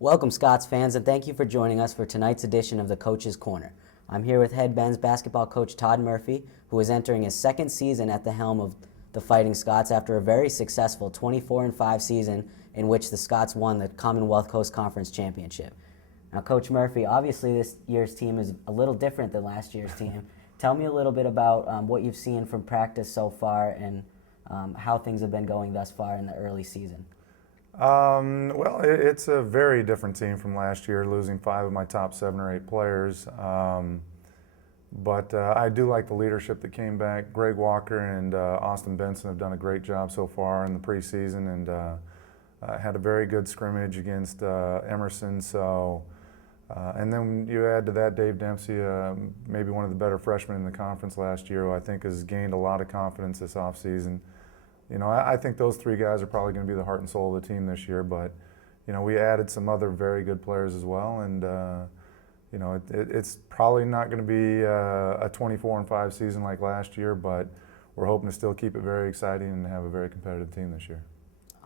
Welcome, Scots fans, and thank you for joining us for tonight's edition of the Coach's Corner. I'm here with head men's basketball coach Tod Murphy, who is entering his second season at the helm of the Fighting Scots after a very successful 24-5 season in which the Scots won the Commonwealth Coast Conference Championship. Now, Coach Murphy, obviously this year's team is a little different than last year's team. Tell me a little bit about what you've seen from practice so far and how things have been going thus far in the early season. Well, it's a very different team from last year, losing 5 of my top 7 or 8 players. But I do like the leadership that came back. Greg Walker and Austin Benson have done a great job so far in the preseason, and had a very good scrimmage against Emerson. So, and then you add to that Dave Dempsey, maybe one of the better freshmen in the conference last year, who I think has gained a lot of confidence this offseason. You know, I think those 3 guys are probably going to be the heart and soul of the team this year, but, you know, we added some other very good players as well, and, you know, it's probably not going to be a 24-5 season like last year, but we're hoping to still keep it very exciting and have a very competitive team this year.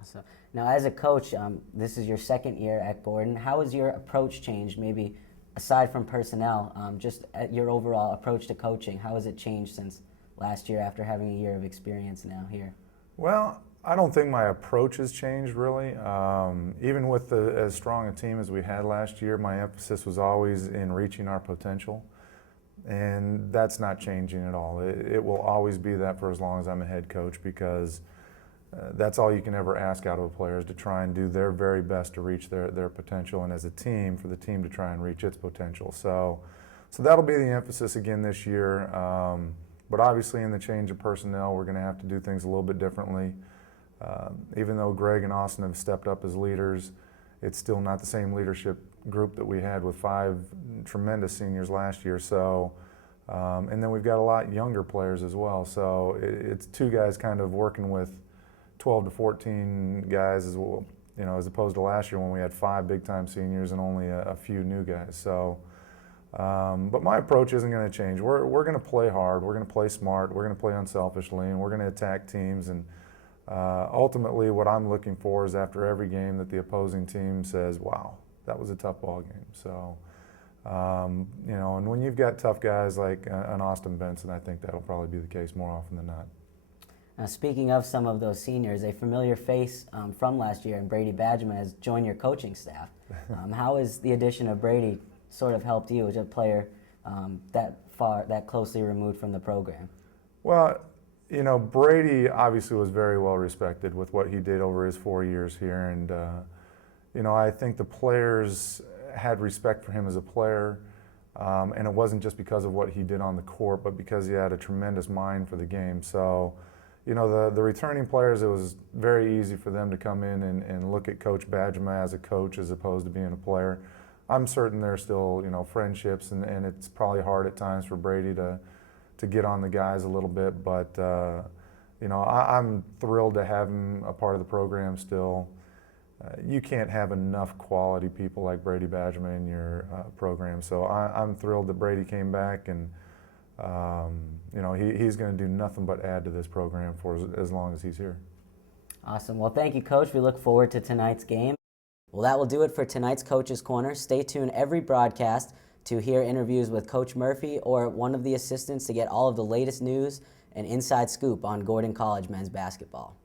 Awesome. Now, as a coach, this is your second year at Gordon. How has your approach changed, maybe aside from personnel, just at your overall approach to coaching? How has it changed since last year after having a year of experience now here? Well, I don't think my approach has changed really. Even with as strong a team as we had last year, my emphasis was always in reaching our potential, and that's not changing at all. It will always be that for as long as I'm a head coach, because that's all you can ever ask out of a player, is to try and do their very best to reach their potential, and as a team, for the team to try and reach its potential. So that'll be the emphasis again this year. But obviously in the change of personnel, we're going to have to do things a little bit differently. Even though Greg and Austin have stepped up as leaders, it's still not the same leadership group that we had with 5 tremendous seniors last year. So, and then we've got a lot younger players as well. So it's 2 guys kind of working with 12 to 14 guys as well, you know, as opposed to last year when we had 5 big-time seniors and only a few new guys. So. But my approach isn't going to change. We're going to play hard, we're going to play smart, we're going to play unselfishly, and we're going to attack teams. And ultimately what I'm looking for is after every game that the opposing team says, wow, that was a tough ball game. So, you know, and when you've got tough guys like an Austin Benson, I think that'll probably be the case more often than not. Now, speaking of some of those seniors, a familiar face from last year, and Brady Badger, has joined your coaching staff. How is the addition of Brady sort of helped you as a player that closely removed from the program? Well, you know, Brady obviously was very well respected with what he did over his 4 years here, and you know, I think the players had respect for him as a player, and it wasn't just because of what he did on the court, but because he had a tremendous mind for the game. So, you know, the returning players, it was very easy for them to come in and look at Coach Badger as a coach as opposed to being a player. I'm certain there's still, you know, friendships, and it's probably hard at times for Brady to get on the guys a little bit, but you know, I'm thrilled to have him a part of the program still. You can't have enough quality people like Brady Badger in your program, so I'm thrilled that Brady came back, and you know, he's going to do nothing but add to this program for as long as he's here. Awesome. Well, thank you, Coach. We look forward to tonight's game. Well, that will do it for tonight's Coach's Corner. Stay tuned every broadcast to hear interviews with Coach Murphy or one of the assistants to get all of the latest news and inside scoop on Gordon College men's basketball.